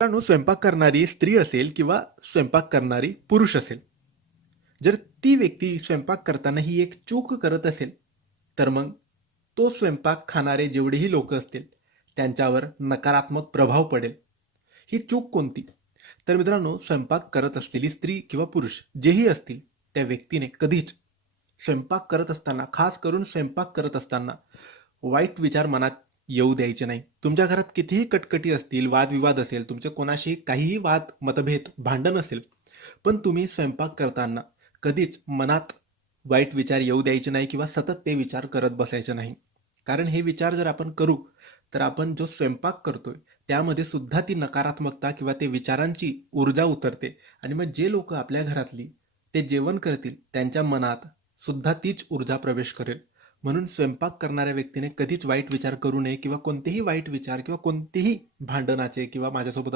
मित्रांनो, स्वयंपाक करणारी स्त्री असेल किंवा स्वयंपाक करणारी पुरुष असेल, जर ती व्यक्ती स्वयंपाक करताना ही एक चूक करत असेल, तर मग तो स्वयंपाक खाणारे जेवढेही लोक असतील, त्यांच्यावर नकारात्मक प्रभाव पडेल. ही चूक कोणती? तर मित्रांनो, स्वयंपाक करत असलेली स्त्री किंवा पुरुष जेही असतील, त्या व्यक्तीने कधीच स्वयंपाक करत असताना, खास करून स्वयंपाक करत असताना वाईट विचार मनात येऊ द्यायचे नाही. तुमच्या घरात कितीही कटकटी असतील, वादविवाद असेल, तुमचे कोणाशी काहीही वाद, मतभेद, भांडण असेल, पण तुम्ही स्वयंपाक करताना कधीच मनात वाईट विचार येऊ द्यायचे नाही किंवा सतत ते विचार करत बसायचे नाही. कारण हे विचार जर आपण करू, तर आपण जो स्वयंपाक करतोय त्यामध्ये सुद्धा ती नकारात्मकता किंवा ते विचारांची ऊर्जा उतरते आणि मग जे लोक आपल्या घरातली ते जेवण करतील त्यांच्या मनात सुद्धा तीच ऊर्जा प्रवेश करेल. म्हणून स्वयंपाक करणाऱ्या व्यक्तीने कधीच वाईट विचार करू नये किंवा कोणतेही वाईट विचार किंवा कोणतेही भांडणाचे किंवा माझ्यासोबत